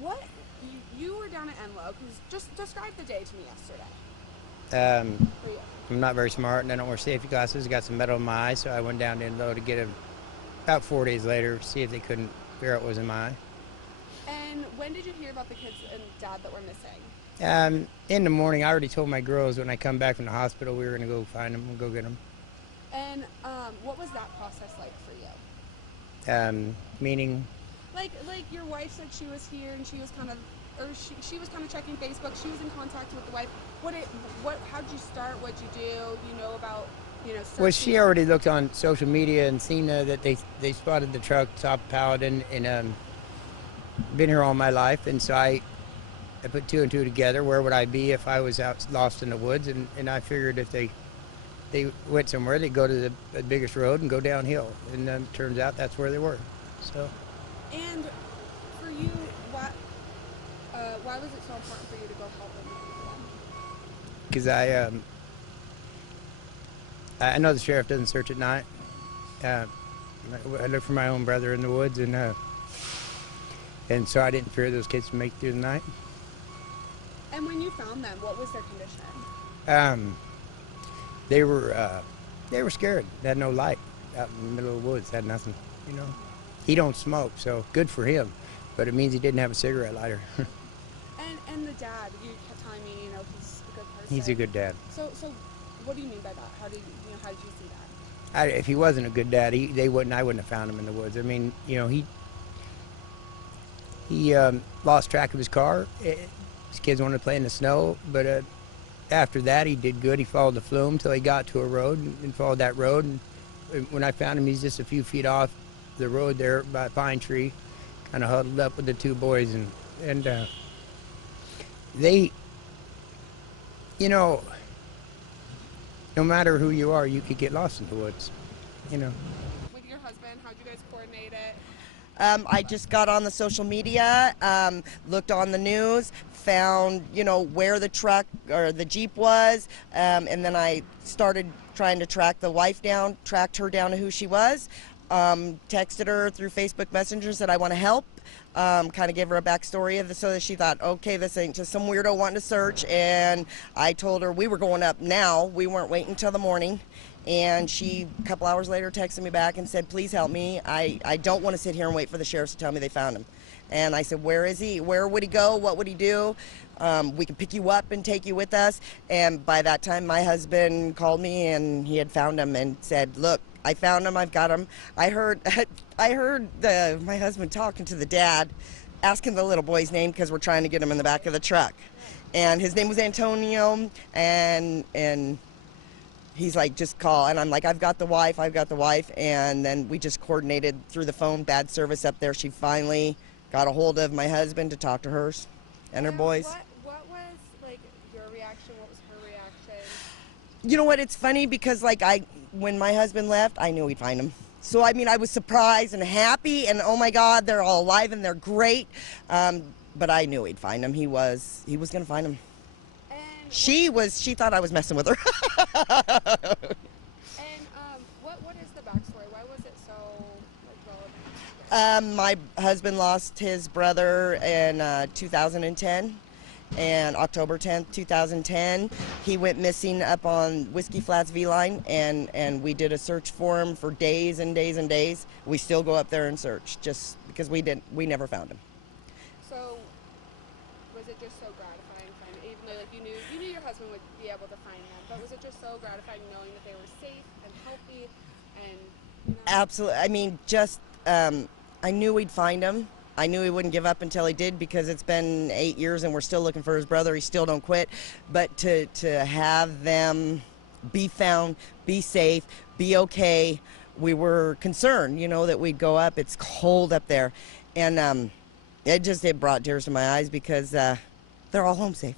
what you were down at Enloe, because just describe the day to me yesterday. For you. I'm not very smart and I don't wear safety glasses. Got some metal in my eye, so I went down to Enloe to get them about 4 days later, see if they couldn't figure out what was in my eye. And when did you hear about the kids and dad that were missing? In the morning, I already told my girls when I come back from the hospital we were going to go find them and go get them. And what was that process like for you? Meaning? Like your wife said she was here and she was kind of, or she was kind of checking Facebook. She was in contact with the wife. How did you start? What'd you do? You know about, searching? Well, she already looked on social media and seen that they spotted the truck, top pallet, and been here all my life, and so I put two and two together. Where would I be if I was out lost in the woods? And I figured if they went somewhere, they'd go to the biggest road and go downhill. And turns out that's where they were. So. And for you, why was it so important for you to go help them? Because I know the sheriff doesn't search at night. I look for my own brother in the woods, and so I didn't fear those kids to make it through the night. And when you found them, what was their condition? They were scared. They had no light out in the middle of the woods. Had nothing, He don't smoke, so good for him. But it means he didn't have a cigarette lighter. and the dad, you kept telling me, he's a good person. He's a good dad. So what do you mean by that? How did you see that? If he wasn't a good dad, I wouldn't have found him in the woods. I mean, he lost track of his car. His kids wanted to play in the snow, but after that he did good. He followed the flume until he got to a road and followed that road. And when I found him, he's just a few feet off the road there by a pine tree, kind of huddled up with the two boys. And they, no matter who you are, you could get lost in the woods, With your husband, how'd you guys coordinate it? I just got on the social media, looked on the news, found, where the truck or the Jeep was, and then I started trying to track the wife down, tracked her down to who she was, texted her through Facebook Messenger, said I want to help, kind of gave her a backstory so that she thought, okay, this ain't just some weirdo wanting to search, and I told her we were going up now, we weren't waiting until the morning. And she, a couple hours later, texted me back and said, please help me. I don't want to sit here and wait for the sheriffs to tell me they found him. And I said, where is he? Where would he go? What would he do? We can pick you up and take you with us. And by that time, my husband called me and he had found him and said, look, I found him. I've got him. I heard my husband talking to the dad, asking the little boy's name because we're trying to get him in the back of the truck. And his name was Antonio, and he's like, just call. And I'm like, I've got the wife. And then we just coordinated through the phone, bad service up there. She finally got a hold of my husband to talk to hers and her boys. What was, your reaction? What was her reaction? You know what? It's funny because, when my husband left, I knew we'd find him. So, I was surprised and happy, and oh my God, they're all alive and they're great. But I knew we'd find him. He was going to find him. She thought I was messing with her. And what is the backstory? Why was it so relevant? My husband lost his brother in 2010, and October 10th, 2010. He went missing up on Whiskey Flats V-Line, and we did a search for him for days and days and days. We still go up there and search just because we never found him. So was it just so gratifying finding, even though you knew your husband would be able to find them, but was it just so gratifying knowing that they were safe and healthy and Absolutely. I knew we'd find him. I knew he wouldn't give up until he did, because it's been 8 years and we're still looking for his brother. He still don't quit. But to have them be found, be safe, be okay, we were concerned, that we'd go up. It's cold up there. And it brought tears to my eyes because they're all home safe.